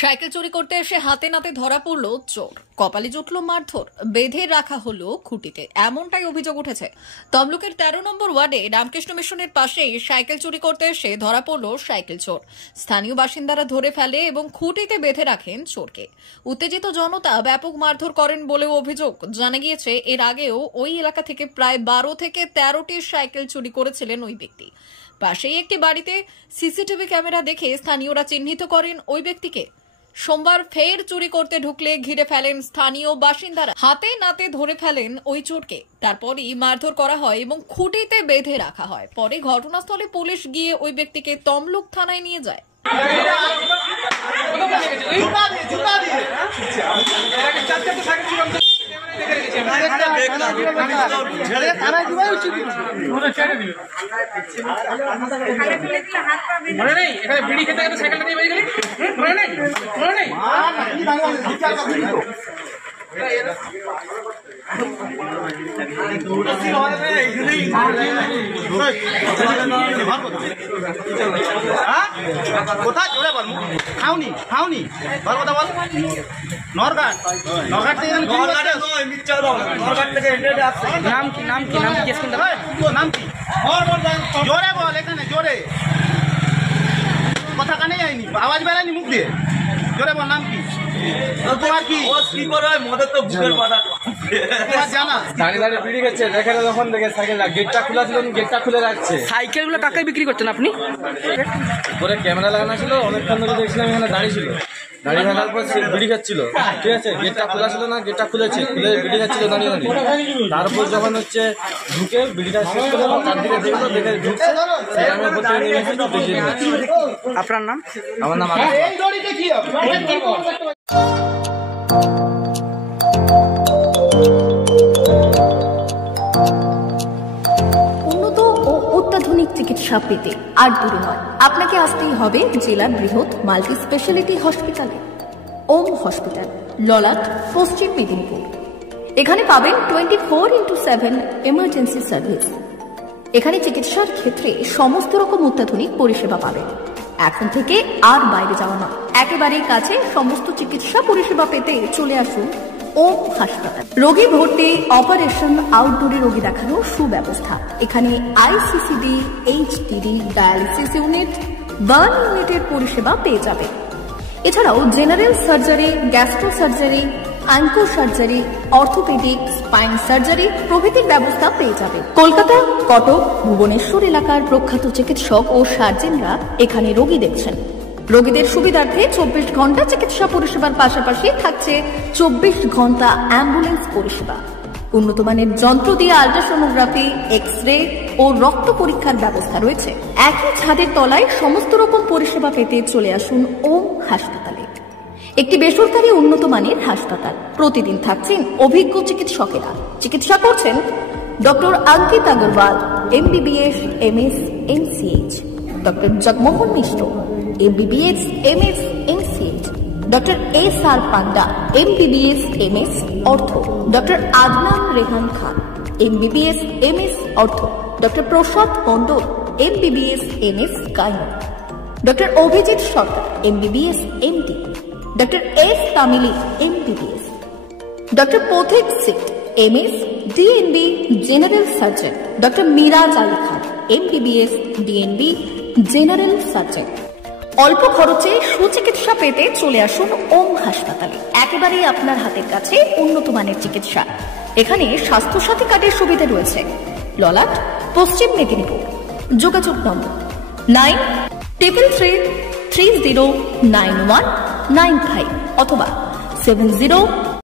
Cycle চুরি করতে এসে হাতে নাতে ধরা পড়ল চোর, কপালে জুটল মারধর, বেঁধে রাখা হলো খুঁটিতে, এমনটাই অভিযোগ উঠেছে। তমলুকের 13 নম্বর ওয়ার্ডে রামকৃষ্ণ মিশনের পাশেই সাইকেল চুরি করতে এসে ধরা পড়ল সাইকেল চোর। স্থানীয় বাসিন্দারা ধরে ফেলে এবং খুঁটিতে বেঁধে রাখেন চোরকে। উত্তেজিত জনতা ব্যাপক মারধর করেন বলেও অভিযোগ। জানা গিয়েছে এর আগেও ওই এলাকা থেকে প্রায় 12 থেকে 13টি সাইকেল চুরি করেছিলেন ওই ব্যক্তি। পাশেই একটি বাড়িতে সিসিটিভি ক্যামেরা দেখে স্থানীয়রা চিহ্নিত করেন ওই ব্যক্তিকে। সোমবার ফের চুরি করতে ঢুকলে ঘিরে ফেলেন স্থানীয় বাসিন্দারা, হাতে নাতে ধরে ফেলেন ওই চোরকে। তারপরই মারধর করা হয় এবং খুঁটিতে বেঁধে রাখা হয়। পরে ঘটনাস্থলে পুলিশ গিয়ে ওই ব্যক্তিকে তমলুক থানায় নিয়ে যায়। কোথায় জোরে বল, খাওনি খাওনি বল, কথা বল। নরঘাট, নরঘাট থেকে নাম কি নাম কি নাম কি নাম কি জোরে বল, এখানে জোরে কথা কানে যায়নি, আওয়াজ বেড়ায়নি মুখ দিয়ে, জোরে বল নাম কি তোমার? কি কি করে মদের তো বুকের পাটা জানা দাঁড়িয়ে দাঁড়িয়ে বিড়ি খাচ্ছে, দেখে যখন দেখে সাইকেল গেটটা খোলা ছিল, গেটটা খুলে রাখছে। সাইকেলগুলো কাকে বিক্রি করতেন আপনি? করে ক্যামেরা লাগানো ছিল, অনেকক্ষণ ধরে দেখছিলাম এখানে দাঁড়িয়ে ছিল, দাঁড়িয়ে থাকার পর সে বিড়ি খাচ্ছিল, ঠিক আছে, গেটটা খোলা ছিল না, গেটটা খুলেছে, খুলে বিড়ি খাচ্ছিল দাঁড়িয়ে দাঁড়িয়ে। তারপর যখন হচ্ছে ঢুকে বিড়িটা শেষ করে তার দিকে দেখলো, দেখে ঢুকছে, আমি উপর থেকে নেমে এসেছি, দেখিয়ে দিচ্ছি। আপনার নাম? আমার নাম উন্নত ও অত্যাধুনিক চিকিৎসা পেতে আর দূরে নয়, আপনাকে আসতেই হবে জেলার বৃহৎ মাল্টি স্পেশালিটি হসপিটালে, ওম হসপিটাল, ললাট, পশ্চিম মেদিনীপুর। এখানে পাবেন 24x7 এমার্জেন্সি সার্ভিস। এখানে চিকিৎসার ক্ষেত্রে সমস্ত রকম অত্যাধুনিক পরিষেবা পাবেন। এখন থেকে আর বাইরে যাওয়া নয়, একেবারেই কাছে সমস্ত চিকিৎসা পরিষেবা পেতে চলে আসুন ওম হাসপাতাল। রোগী ভর্তি, অপারেশন, আউটডোরে রোগী দেখানোর সুব্যবস্থা। এখানে ICCD, HDD, dialysis unit, burn ইউনিটের পরিষেবা পেয়ে যাবে। এছাড়াও general surgery, gastro surgery, onco surgery, orthopaedic, spine surgery প্রভৃতির ব্যবস্থা পেয়ে যাবে। কলকাতা, কটক, ভুবনেশ্বর এলাকার প্রখ্যাত চিকিৎসক ও সার্জেনরা এখানে রোগী দেখছেন। রোগীদের সুবিধার্থে 24 ঘন্টা চিকিৎসা পরিষেবার পাশাপাশি থাকছে 24 ঘন্টা অ্যাম্বুলেন্স পরিষেবা। উন্নত মানের যন্ত্র দিয়ে আল্ট্রাসোনোগ্রাফি, এক্স-রে ও রক্ত পরীক্ষার ব্যবস্থা রয়েছে। একই ছাদের তলায় সমস্ত রকম পরিষেবা পেতে চলে আসুন ওম হাসপাতালে। একটি বেসরকারি উন্নত মানের হাসপাতাল। প্রতিদিন থাকছেন অভিজ্ঞ চিকিৎসকেরা। চিকিৎসা করছেন doctor Ankit Agarwal, MBBS, MS, MCH, doctor Jagmohan Mishra, MBBS, MS, MCH, doctor SR Panda, MBBS, MS, ortho, doctor Adnan Rehan Khan, MBBS, MS, ortho, doctor Prasad Mondal, MBBS, MS, gynae, doctor Abhijit Sarkar, MBBS, MD, doctor S Tamili, MBBS, doctor Pathik Sit, MS, DNB, general surgeon, doctor Miraj Ali Khan, MBBS, DNB, general surgeon. অল্প খরচে সুচিকিৎসা পেতে চলে আসুন ওম হাসপাতালে। একেবারেই আপনার হাতের কাছে উন্নত মানের চিকিৎসা। এখানে স্বাস্থ্যসাথী কার্ডের সুবিধা রয়েছে। ললাট, পশ্চিম মেদিনীপুর। যোগাযোগ নম্বর 9333309195 অথবা 70